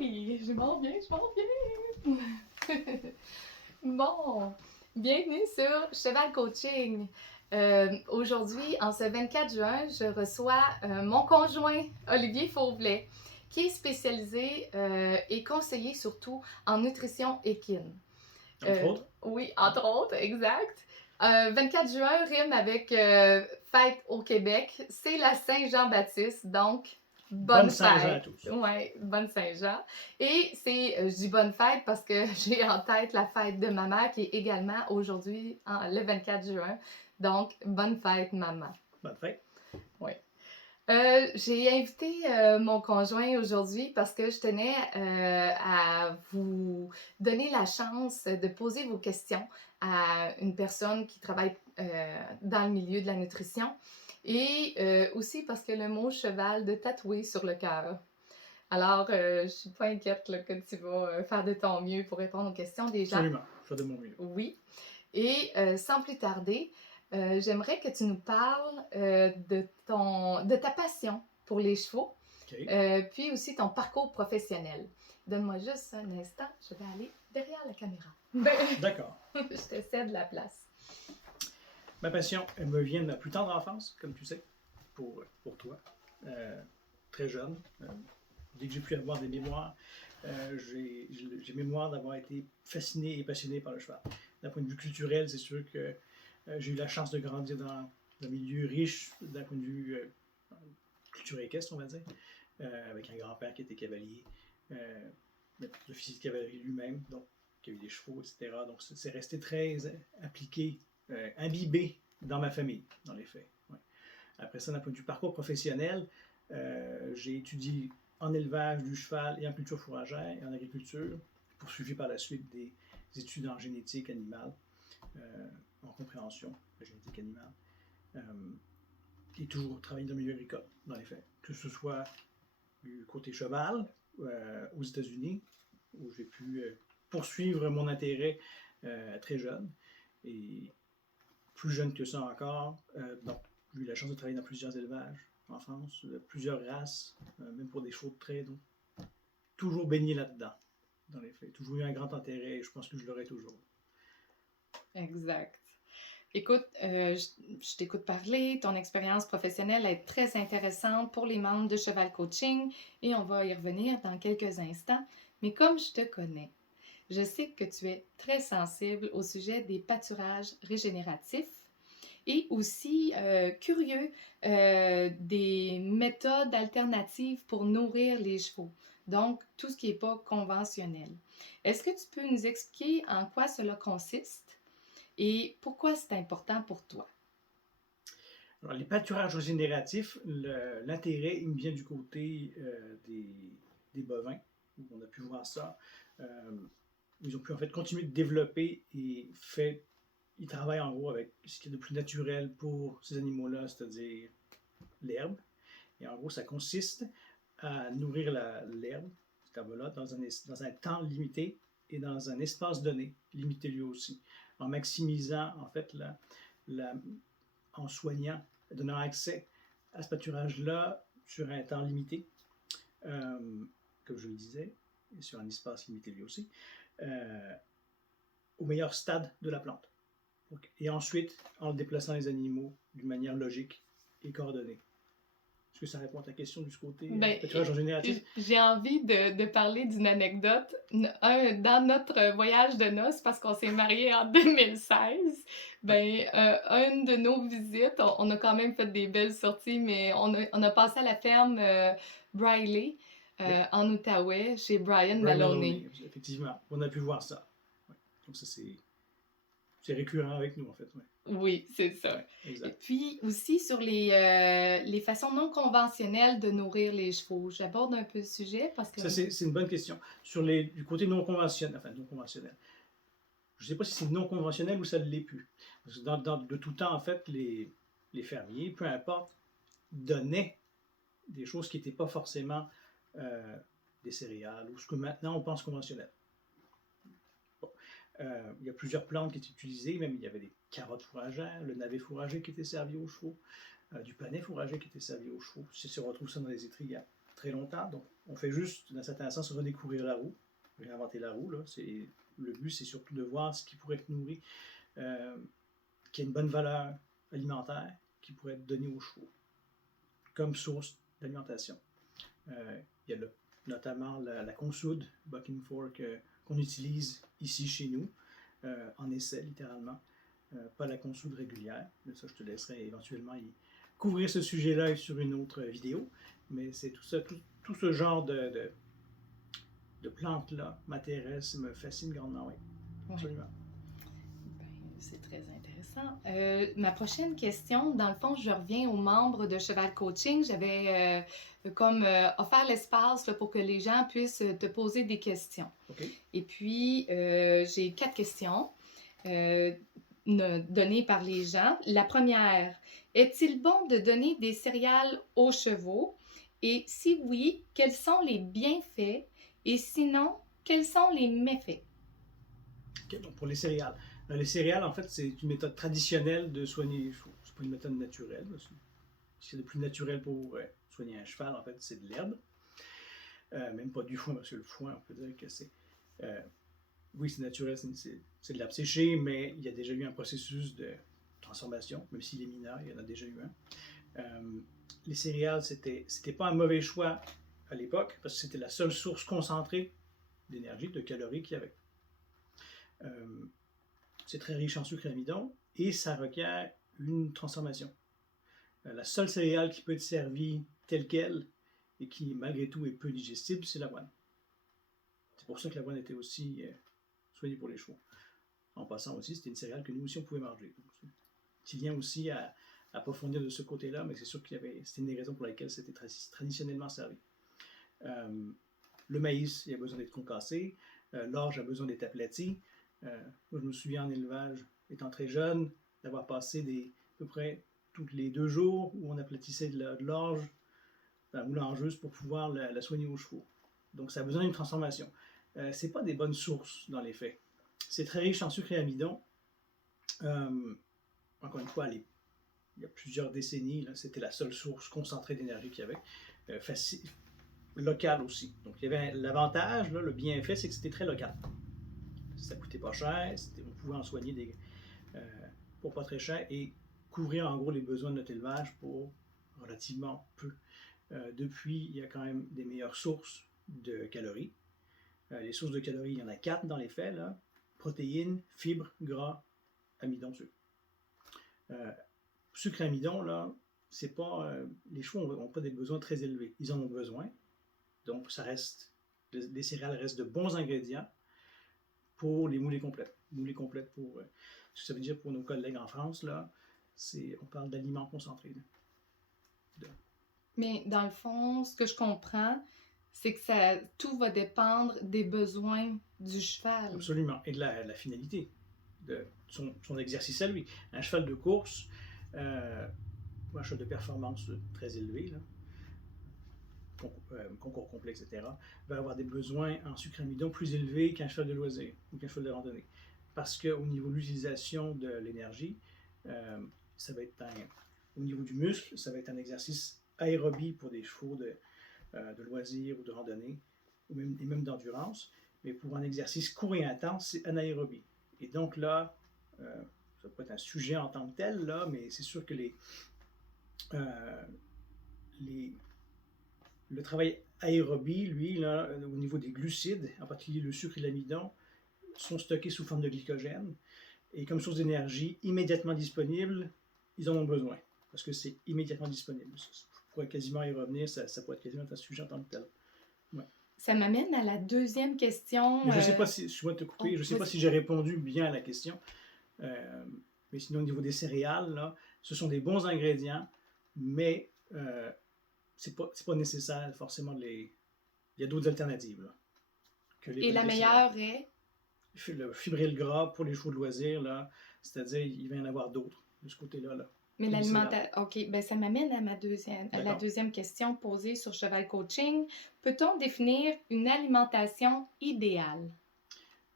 Oui, je m'en viens, je m'en viens. Bon, bienvenue sur Cheval Coaching. Aujourd'hui, en ce 24 juin, je reçois mon conjoint, Olivier Fauvelet, qui est spécialisé et conseiller surtout en nutrition équine. Entre autres? Oui, entre autres, exact. 24 juin rime avec fête au Québec. C'est la Saint-Jean-Baptiste, donc bonne Saint-Jean à fête. tous. Oui, bonne Saint-Jean. Et je dis bonne fête parce que j'ai en tête la fête de ma mère qui est également aujourd'hui, le 24 juin. Donc, bonne fête, maman. Bonne fête. Oui. J'ai invité mon conjoint aujourd'hui parce que je tenais à vous donner la chance de poser vos questions à une personne qui travaille dans le milieu de la nutrition et aussi parce que le mot cheval de tatouer sur le cœur. Alors, je suis pas inquiète là, que tu vas faire de ton mieux pour répondre aux questions des gens. Absolument, je fais de mon mieux. Oui. Et sans plus tarder, j'aimerais que tu nous parles de ta passion pour les chevaux, OK. puis aussi ton parcours professionnel. Donne-moi juste un instant, je vais aller derrière la caméra. D'accord. Je te cède la place. Ma passion, elle me vient de ma plus tendre enfance, comme tu sais, pour toi. Très jeune. Dès que j'ai pu avoir des mémoires, j'ai mémoire d'avoir été fasciné et passionné par le cheval. D'un point de vue culturel, c'est sûr que j'ai eu la chance de grandir dans un milieu riche, d'un point de vue culture équestre, on va dire, avec un grand-père qui était cavalier, l'officier de cavalerie lui-même, donc qui a eu des chevaux, etc. Donc c'est resté très appliqué, imbibé dans ma famille, dans les faits. Ouais. Après ça, d'un point de vue parcours professionnel, j'ai étudié en élevage du cheval et en culture fourragère et en agriculture, poursuivi par la suite des études en génétique animale, en compréhension de génétique animale, et toujours travaillé dans le milieu agricole, dans les faits. Que ce soit du côté cheval, aux États-Unis, où j'ai pu poursuivre mon intérêt très jeune, et plus jeune que ça encore, donc j'ai eu la chance de travailler dans plusieurs élevages en France, plusieurs races, même pour des chevaux de trait, donc toujours baigné là-dedans, dans les faits. Toujours eu un grand intérêt et je pense que je l'aurai toujours. Exact. Écoute, je t'écoute parler, ton expérience professionnelle est très intéressante pour les membres de Cheval Coaching et on va y revenir dans quelques instants. Mais comme je te connais, je sais que tu es très sensible au sujet des pâturages régénératifs et aussi curieux des méthodes alternatives pour nourrir les chevaux. Donc, tout ce qui n'est pas conventionnel. Est-ce que tu peux nous expliquer en quoi cela consiste et pourquoi c'est important pour toi? Alors, les pâturages régénératifs, l'intérêt il me vient du côté des bovins, où on a pu voir ça. Ils ont pu en fait continuer de développer et ils travaillent en gros avec ce qui est de plus naturel pour ces animaux-là, c'est-à-dire l'herbe. Et en gros, ça consiste à nourrir l'herbe, cette herbe-là, dans un temps limité et dans un espace donné, limité lui aussi, en maximisant en fait en soignant, donnant accès à ce pâturage-là sur un temps limité, comme je le disais, et sur un espace limité lui aussi, au meilleur stade de la plante. Et ensuite, en déplaçant les animaux d'une manière logique et coordonnée. Est-ce que ça répond à ta question du côté pâturage régénératif? J'ai envie de parler d'une anecdote. Dans notre voyage de noces, parce qu'on s'est mariés en 2016, une de nos visites, on a quand même fait des belles sorties, mais on a passé à la ferme Briley en Outaouais, chez Brian Maloney. Effectivement, on a pu voir ça. Ouais. Donc ça, c'est récurrent avec nous, en fait. Ouais. Oui, c'est ça. Exact. Et puis aussi sur les façons non conventionnelles de nourrir les chevaux. J'aborde un peu le sujet parce que... Ça, c'est une bonne question. Du côté non conventionnel, je ne sais pas si c'est non conventionnel ou ça ne l'est plus. Parce que de tout temps, en fait, les fermiers, peu importe, donnaient des choses qui n'étaient pas forcément des céréales ou ce que maintenant on pense conventionnel. Bon. Il y a plusieurs plantes qui étaient utilisées, même il y avait des carottes fourragères, le navet fourrager qui était servi aux chevaux, du panais fourrager qui était servi aux chevaux. Si on retrouve ça dans les étriers très longtemps. Donc, on fait juste, dans certains sens, redécouvrir la roue, réinventer la roue. Là. Le but, c'est surtout de voir ce qui pourrait être nourri, qui a une bonne valeur alimentaire, qui pourrait être donné aux chevaux comme source d'alimentation. Il y a notamment la consoude, bucking fork, qu'on utilise ici chez nous, en essai littéralement. Pas la consoude régulière, mais ça je te laisserai éventuellement couvrir ce sujet-là sur une autre vidéo. Mais c'est tout ça, tout ce genre de plantes-là m'intéresse, me fascine grandement, oui. Absolument. Ben, c'est très intéressant. Ma prochaine question, dans le fond, je reviens aux membres de Cheval Coaching. J'avais offert l'espace là, pour que les gens puissent te poser des questions. Okay. Et puis, j'ai 4 questions données par les gens. La première, est-il bon de donner des céréales aux chevaux? Et si oui, quels sont les bienfaits? Et sinon, quels sont les méfaits? Okay, donc pour les céréales. Les céréales, en fait, c'est une méthode traditionnelle de soigner les chevaux. C'est pas une méthode naturelle. Ce qui est le plus naturel pour soigner un cheval, en fait, c'est de l'herbe. Même pas du foin, parce que le foin, on peut dire que c'est... oui, c'est naturel, c'est de l'herbe séchée, mais il y a déjà eu un processus de transformation, même s'il est mineur, il y en a déjà eu un. Les céréales, c'était pas un mauvais choix à l'époque, parce que c'était la seule source concentrée d'énergie, de calories qu'il y avait. C'est très riche en sucre et amidon, et ça requiert une transformation. La seule céréale qui peut être servie telle qu'elle, et qui malgré tout est peu digestible, c'est l'avoine. C'est pour ça que l'avoine était aussi soignée pour les chevaux. En passant aussi, c'était une céréale que nous aussi on pouvait manger. Tu viens aussi à approfondir de ce côté-là, mais c'est sûr c'était une des raisons pour lesquelles c'était traditionnellement servi. Le maïs, il a besoin d'être concassé. L'orge a besoin d'être aplati. Moi, je me souviens en élevage, étant très jeune, d'avoir passé à peu près tous les 2 jours où on aplatissait de l'orge dans la moulangeuse pour pouvoir la soigner aux chevaux. Donc, ça a besoin d'une transformation. C'est pas des bonnes sources dans les faits. C'est très riche en sucre et amidon. Encore une fois, il y a plusieurs décennies, c'était la seule source concentrée d'énergie qu'il y avait. Locale aussi. Donc, il y avait l'avantage, le bienfait, c'est que c'était très local. Ça coûtait pas cher, on pouvait en soigner pour pas très cher et couvrir en gros les besoins de notre élevage pour relativement peu. Depuis, il y a quand même des meilleures sources de calories. Les sources de calories, il y en a 4 dans les faits, là. Protéines, fibres, gras, amidon, sucre. Sucre et amidon, là, c'est pas... les chevaux n'ont pas des besoins très élevés. Ils en ont besoin. Donc, les céréales restent de bons ingrédients pour les moulées complètes. Moulées complètes pour... ce que ça veut dire pour nos collègues en France, là, on parle d'aliments concentrés. Mais dans le fond, ce que je comprends, c'est que tout va dépendre des besoins du cheval. Absolument. Et de la finalité, de son exercice à lui. Un cheval de course, un cheval de performance très élevé, là, concours complet, etc., va avoir des besoins en sucre amidon plus élevés qu'un cheval de loisir ou qu'un cheval de randonnée. Parce qu'au niveau de l'utilisation de l'énergie, ça va être au niveau du muscle, ça va être un exercice aérobie pour des chevaux de loisir ou de randonnée, et même d'endurance. Mais pour un exercice court et intense, c'est anaérobie. Et donc là, ça peut être un sujet en tant que tel, là, mais c'est sûr que le travail aérobie, lui, là, au niveau des glucides, en particulier le sucre et l'amidon, sont stockés sous forme de glycogène. Et comme source d'énergie immédiatement disponible, ils en ont besoin. Parce que c'est immédiatement disponible. Je pourrais quasiment y revenir, ça pourrait être quasiment un sujet en tant que tel. Ouais. Ça m'amène à la deuxième question. Mais je ne sais pas si, excuse-moi de te couper, je ne sais pas si j'ai répondu bien à la question. Mais sinon, au niveau des céréales, là, ce sont des bons ingrédients, mais c'est pas nécessaire forcément il y a d'autres alternatives. Là, et la meilleure est? Le fibrer gras pour les chevaux de loisirs, là, c'est-à-dire il va y en avoir d'autres de ce côté-là. Là. Mais l'alimentation, OK, ben ça m'amène à la deuxième question posée sur Cheval Coaching. Peut-on définir une alimentation idéale?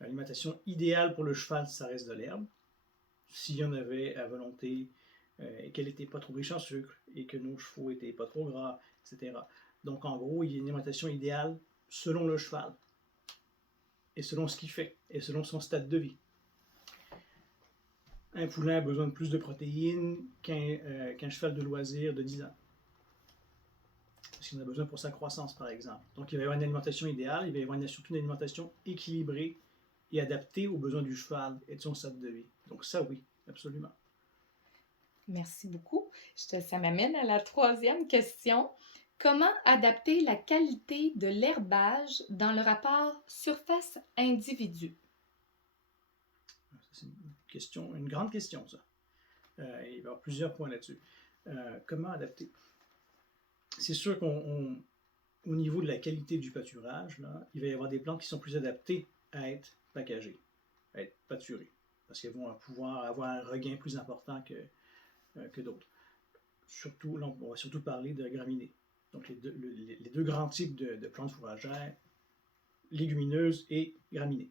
L'alimentation idéale pour le cheval, ça reste de l'herbe. S'il y en avait à volonté et qu'elle n'était pas trop riche en sucre et que nos chevaux n'étaient pas trop gras, etc., Donc, en gros, il y a une alimentation idéale selon le cheval, et selon ce qu'il fait, et selon son stade de vie. Un poulain a besoin de plus de protéines qu'un cheval de loisir de 10 ans. Parce qu'il en a besoin pour sa croissance, par exemple. Donc, il va y avoir une alimentation idéale, il va y avoir surtout une alimentation équilibrée et adaptée aux besoins du cheval et de son stade de vie. Donc, ça, oui, absolument. Merci beaucoup. Ça m'amène à la troisième question. Comment adapter la qualité de l'herbage dans le rapport surface-individu? C'est une grande question, ça. Il va y avoir plusieurs points là-dessus. Comment adapter? C'est sûr qu'au niveau de la qualité du pâturage, là, il va y avoir des plantes qui sont plus adaptées à être packagées, à être pâturées, parce qu'elles vont pouvoir avoir un regain plus important que d'autres. Surtout, là, on va surtout parler de graminées. Donc, les deux grands types de plantes fourragères, légumineuses et graminées.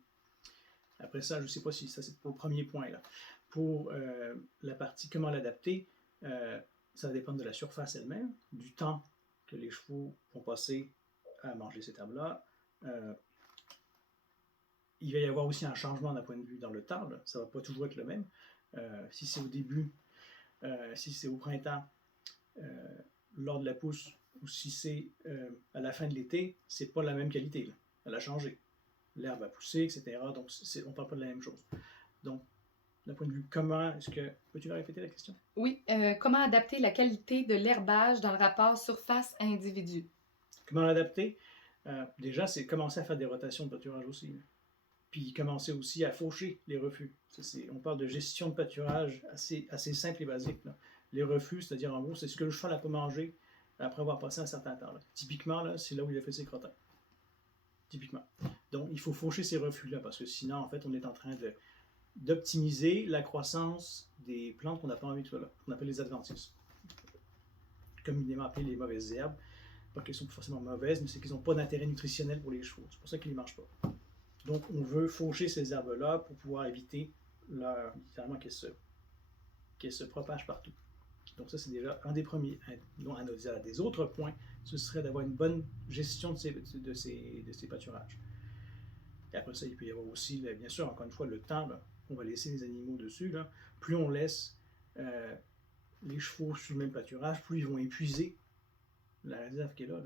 Après ça, je ne sais pas si ça c'est pour le premier point là. Pour la partie comment l'adapter, ça va dépendre de la surface elle-même, du temps que les chevaux vont passer à manger cette herbe-là. Il va y avoir aussi un changement d'un point de vue dans le temps. Là. Ça ne va pas toujours être le même. Si c'est au début, si c'est au printemps, lors de la pousse, ou si c'est à la fin de l'été, c'est pas la même qualité. Là. Elle a changé. L'herbe a poussé, etc. Donc, on ne parle pas de la même chose. Donc, d'un point de vue comment, peux-tu la répéter la question? Oui, comment adapter la qualité de l'herbage dans le rapport surface-individu? Comment l'adapter? Déjà, c'est commencer à faire des rotations de pâturage aussi. Là. Puis commencer aussi à faucher les refus. On parle de gestion de pâturage assez simple et basique. Là. Les refus, c'est-à-dire en gros, c'est ce que le cheval n'a pas mangé après avoir passé un certain temps. Là. Typiquement, là, c'est là où il a fait ses crottins. Typiquement. Donc, il faut faucher ces refus-là, parce que sinon, en fait, on est en train d'optimiser la croissance des plantes qu'on n'a pas envie de faire là, qu'on appelle les adventices. Communément appelées les mauvaises herbes. Pas qu'elles sont forcément mauvaises, mais c'est qu'elles n'ont pas d'intérêt nutritionnel pour les chevaux. C'est pour ça qu'ils ne marchent pas. Donc, on veut faucher ces herbes-là pour pouvoir éviter littéralement qu'elles se propagent partout. Donc, ça, c'est déjà un des premiers. Des autres points, ce serait d'avoir une bonne gestion de ces pâturages. Et après ça, il peut y avoir aussi, bien sûr, encore une fois, le temps qu'on va laisser les animaux dessus. Là. Plus on laisse les chevaux sur le même pâturage, plus ils vont épuiser la réserve qui est là.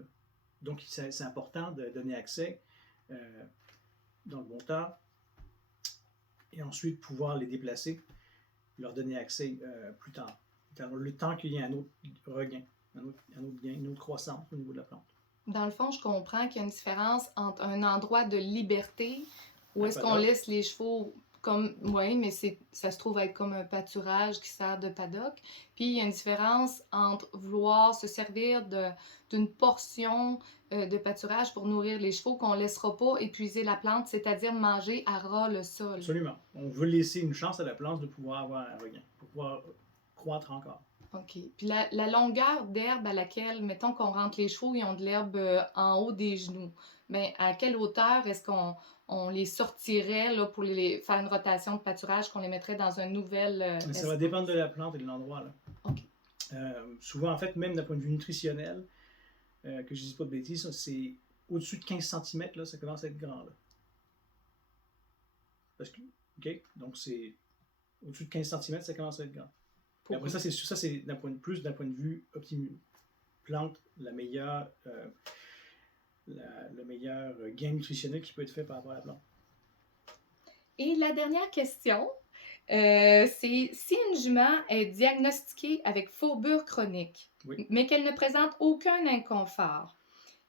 Donc, c'est important de donner accès dans le bon temps et ensuite pouvoir les déplacer, leur donner accès plus tard. Le temps qu'il y ait un autre regain, un autre gain, une autre croissance au niveau de la plante. Dans le fond, je comprends qu'il y a une différence entre un endroit de liberté où est-ce qu'on laisse les chevaux comme, oui, mais ça se trouve être comme un pâturage qui sert de paddock. Puis il y a une différence entre vouloir se servir d'une portion de pâturage pour nourrir les chevaux qu'on ne laissera pas épuiser la plante, c'est-à-dire manger à ras le sol. Absolument. On veut laisser une chance à la plante de pouvoir avoir un regain, pour pouvoir croître encore. OK. Puis la longueur d'herbe à laquelle, mettons qu'on rentre les chevaux, ils ont de l'herbe en haut des genoux. Bien, à quelle hauteur est-ce qu'on les sortirait là, pour faire une rotation de pâturage, qu'on les mettrait dans un nouvel ça va dépendre de la plante et de l'endroit. Là. OK. Souvent, en fait, même d'un point de vue nutritionnel, que je ne dise pas de bêtises, c'est au-dessus de 15 cm, là, ça commence à être grand. Là. Parce que, OK? Donc, c'est au-dessus de 15 cm, ça commence à être grand. Et après ça, c'est d'un point de vue plante, le meilleur gain nutritionnel qui peut être fait par rapport à la plante. Et la dernière question, c'est si une jument est diagnostiquée avec faurbure chronique, oui. mais qu'elle ne présente aucun inconfort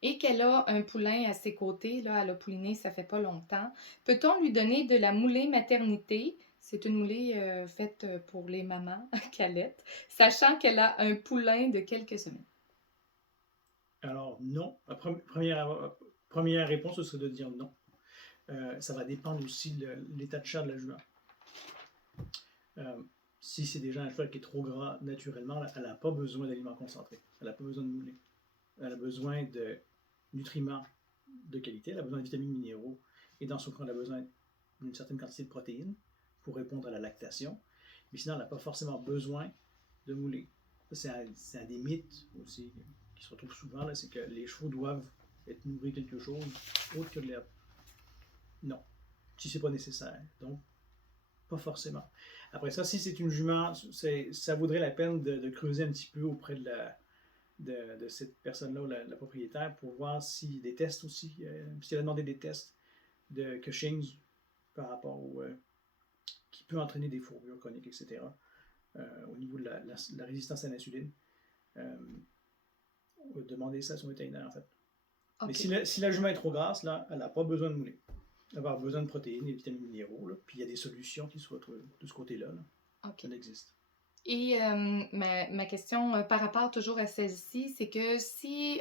et qu'elle a un poulain à ses côtés, là, elle a pouliné, ça fait pas longtemps, peut-on lui donner de la moulée maternité? C'est une moulée faite pour les mamans calettes, sachant qu'elle a un poulain de quelques semaines. Alors, non. La première réponse, ce serait de dire non. Ça va dépendre aussi de l'état de chair de la jument. Si c'est déjà un cheval qui est trop gras naturellement, elle n'a pas besoin d'aliments concentrés. Elle n'a pas besoin de moulée. Elle a besoin de nutriments de qualité, elle a besoin de vitamines, minéraux, et dans son cas, elle a besoin d'une certaine quantité de protéines pour répondre à la lactation. Mais sinon, elle n'a pas forcément besoin de moulée. C'est un des mythes aussi qui se retrouve souvent, là, c'est que les chevaux doivent être nourris quelque chose autre que de l'herbe. Non, si c'est pas nécessaire. Donc, pas forcément. Après ça, si c'est une jument, ça vaudrait la peine de creuser un petit peu auprès de cette personne-là, la propriétaire, pour voir s'il y a des tests aussi, si elle a demandé des tests de Cushing's par rapport au... qui peut entraîner des fourrures chroniques, etc. Au niveau de la résistance à l'insuline. Demander ça à son vétérinaire, en fait. OK. Mais si la jument est trop grasse, là, elle n'a pas besoin de mouler. Elle va avoir besoin de protéines et de vitamines minéraux. Là. Puis il y a des solutions qui soient de ce côté-là. Là. OK. Ça existe. Et ma question par rapport toujours à celle-ci, c'est que si,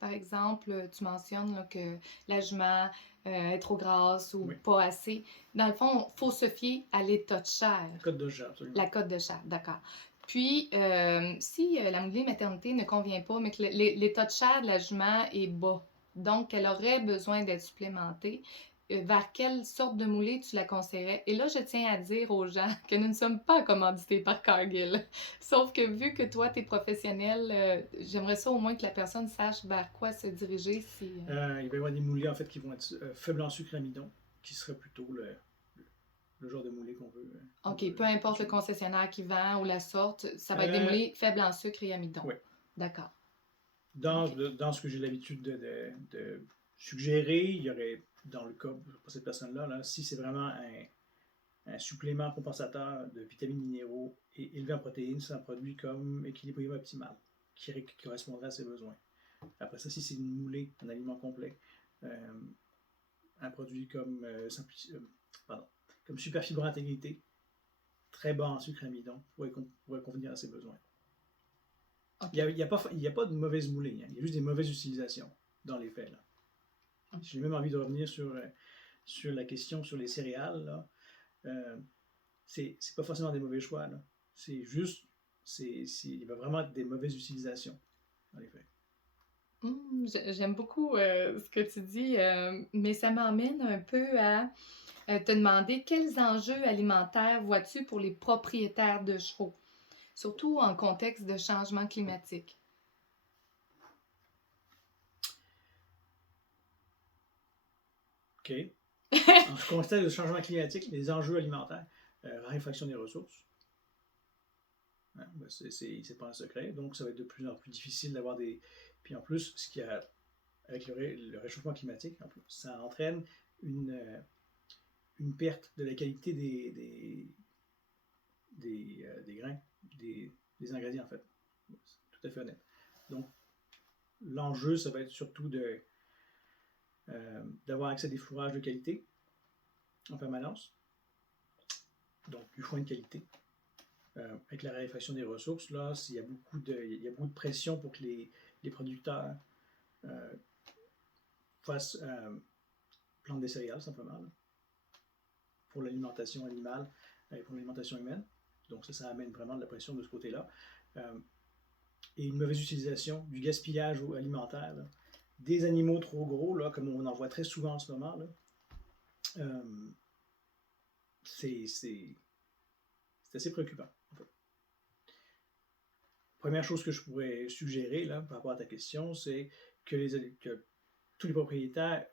par exemple, tu mentionnes là, que la jument est trop grasse ou Oui. pas assez, dans le fond, il faut se fier à l'état de chair. La cote de chair, absolument. La cote de chair, d'accord. Puis, si la moulée maternité ne convient pas, mais que l'état de chair de la jument est bas, donc elle aurait besoin d'être supplémentée, vers quelle sorte de moulée tu la conseillerais? Et là, je tiens à dire aux gens que nous ne sommes pas commandités par Cargill. Sauf que vu que toi, tu es professionnel, j'aimerais ça au moins que la personne sache vers quoi se diriger si... Il va y avoir des moulées en fait qui vont être faibles en sucre amidon, qui serait plutôt le genre de moulée qu'on veut. OK, peu importe le concessionnaire qui vend ou la sorte, ça va être des moulées faibles en sucre et amidon. Oui. D'accord. Dans ce que j'ai l'habitude de suggérer, il y aurait, dans le cas pour cette personne-là, là, si c'est vraiment un supplément compensateur de vitamines minéraux et élevé en protéines, c'est un produit comme équilibrium optimal, qui correspondrait à ses besoins. Après ça, si c'est une moulée, un aliment complet, un produit comme Super Fibre Intégrité, très bas en sucre amidon, pourrait convenir à ses besoins. Okay. Il n'y a pas de mauvaise moulée, hein. Il y a juste des mauvaises utilisations dans les faits. Là. Okay. J'ai même envie de revenir sur la question sur les céréales. Là. C'est pas forcément des mauvais choix. Là. C'est juste, il va vraiment être des mauvaises utilisations dans les faits. J'aime beaucoup ce que tu dis, mais ça m'emmène un peu à te demander quels enjeux alimentaires vois-tu pour les propriétaires de chevaux, surtout en contexte de changement climatique? OK. En contexte de changement climatique, les enjeux alimentaires, raréfaction des ressources. Hein, ben c'est pas un secret, donc ça va être de plus en plus difficile d'avoir des... Puis en plus, ce qu'il y a avec le réchauffement climatique, en plus, ça entraîne une perte de la qualité des grains, des ingrédients en fait. C'est tout à fait honnête. Donc, l'enjeu, ça va être surtout d'avoir accès à des fourrages de qualité en permanence, donc du foin de qualité. Avec la raréfaction des ressources, là, il y a beaucoup de pression pour que les producteurs fassent planter des céréales simplement là, pour l'alimentation animale et pour l'alimentation humaine. Donc ça amène vraiment de la pression de ce côté-là. Et une mauvaise utilisation du gaspillage alimentaire. Là. Des animaux trop gros, là, comme on en voit très souvent en ce moment, là, c'est assez préoccupant. En fait. Première chose que je pourrais suggérer là, par rapport à ta question, c'est que tous les propriétaires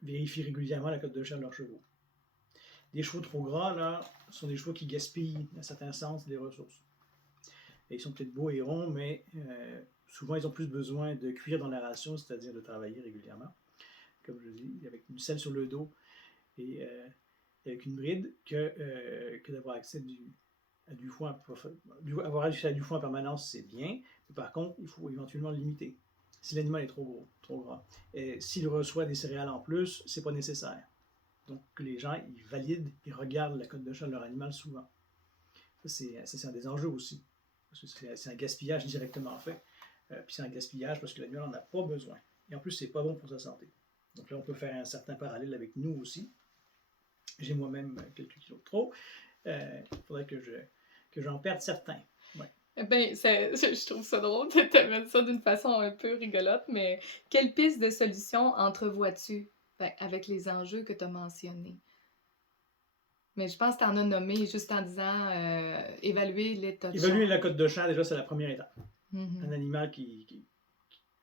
vérifient régulièrement la cote de chair de leurs chevaux. Des chevaux trop gras, là, sont des chevaux qui gaspillent, dans certains sens, des ressources. Et ils sont peut-être beaux et ronds, mais souvent, ils ont plus besoin de cuire dans la ration, c'est-à-dire de travailler régulièrement, comme je dis, avec une selle sur le dos et avec une bride, que d'avoir accès à du foin. Avoir accès à du foin en permanence, c'est bien, mais par contre, il faut éventuellement le limiter. Si l'animal est trop gros, trop gras. Et s'il reçoit des céréales en plus, c'est pas nécessaire. Donc, les gens, ils valident, ils regardent la cote de chair de leur animal souvent. Ça, c'est un des enjeux aussi. Parce que c'est un gaspillage directement fait. Puis c'est un gaspillage parce que l'animal n'en a pas besoin. Et en plus, c'est pas bon pour sa santé. Donc là, on peut faire un certain parallèle avec nous aussi. J'ai moi-même quelques kilos de trop. Il faudrait que j'en perde certains. Ouais. Ben, je trouve ça drôle de t'amener ça d'une façon un peu rigolote, mais quelle piste de solution entrevois-tu avec les enjeux que tu as mentionnés? Mais je pense que tu en as nommé juste en disant évaluer l'état de chair. Évaluer la cote de chair, déjà, c'est la première étape. Mhm. Un animal qui,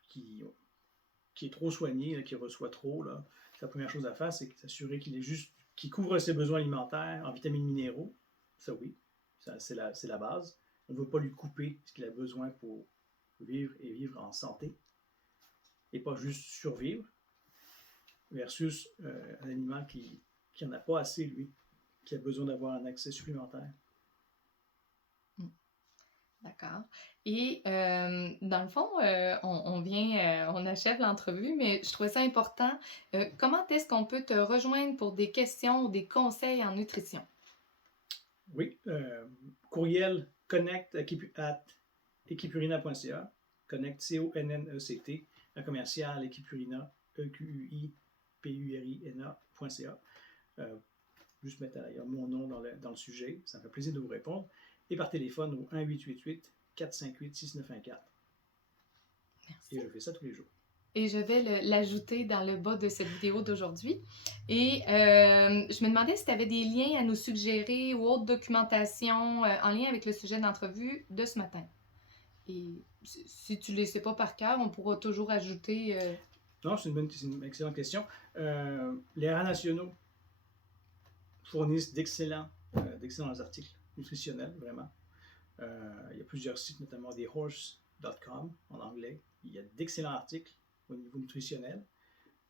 qui est trop soigné, là, qui reçoit trop, là, la première chose à faire, c'est s'assurer qu'il couvre ses besoins alimentaires en vitamines minéraux. Ça, oui, c'est la base. On ne veut pas lui couper ce qu'il a besoin pour vivre et vivre en santé et pas juste survivre, versus un animal qui n'en a pas assez, lui, qui a besoin d'avoir un accès supplémentaire. D'accord. Et dans le fond, on achève l'entrevue, mais je trouvais ça important. Comment est-ce qu'on peut te rejoindre pour des questions ou des conseils en nutrition? Oui, courriel connect at equipurina.ca, connect, C-O-N-N-E-C-T, à commercial equipurina, E-Q-U-I-P-U-R-I-N-A.ca. Juste mettre d'ailleurs mon nom dans le sujet, ça me fait plaisir de vous répondre. Et par téléphone au 1-888-458-6914. Merci. Et je fais ça tous les jours. Et je vais l'ajouter dans le bas de cette vidéo d'aujourd'hui. Et je me demandais si tu avais des liens à nous suggérer ou autre documentation en lien avec le sujet d'entrevue de ce matin. Et si tu ne les sais pas par cœur, on pourra toujours ajouter... Non, c'est une excellente question. Les rats nationaux fournissent d'excellents articles nutritionnels, vraiment. Il y a plusieurs sites, notamment des horse.com en anglais. Il y a d'excellents articles au niveau nutritionnel.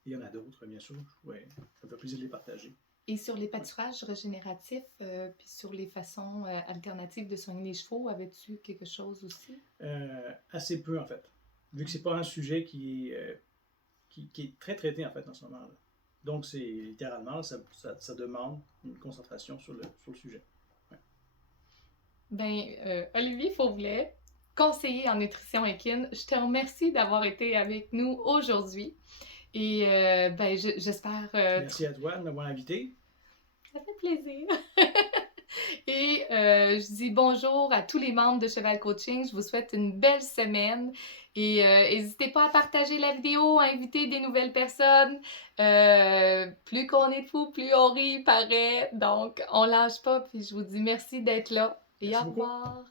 Il y en a d'autres, bien sûr. Ouais, ça me fait plaisir de les partager. Et sur les pâturages régénératifs, puis sur les façons alternatives de soigner les chevaux, avais-tu quelque chose aussi? Assez peu, en fait. Vu que c'est pas un sujet qui est très traité, en fait, en ce moment-là. Donc, c'est littéralement, ça demande une concentration sur le sujet. Ouais. Ben, Olivier Fauvelet, conseiller en nutrition équine, je te remercie d'avoir été avec nous aujourd'hui. Et ben, j'espère... Merci à toi de m'avoir invité. Ça fait plaisir. Et je dis bonjour à tous les membres de Cheval Coaching. Je vous souhaite une belle semaine. Et n'hésitez pas à partager la vidéo, à inviter des nouvelles personnes. Plus qu'on est de fous, plus on rit, paraît. Donc, on lâche pas. Puis je vous dis merci d'être là. Et Merci au beaucoup. revoir.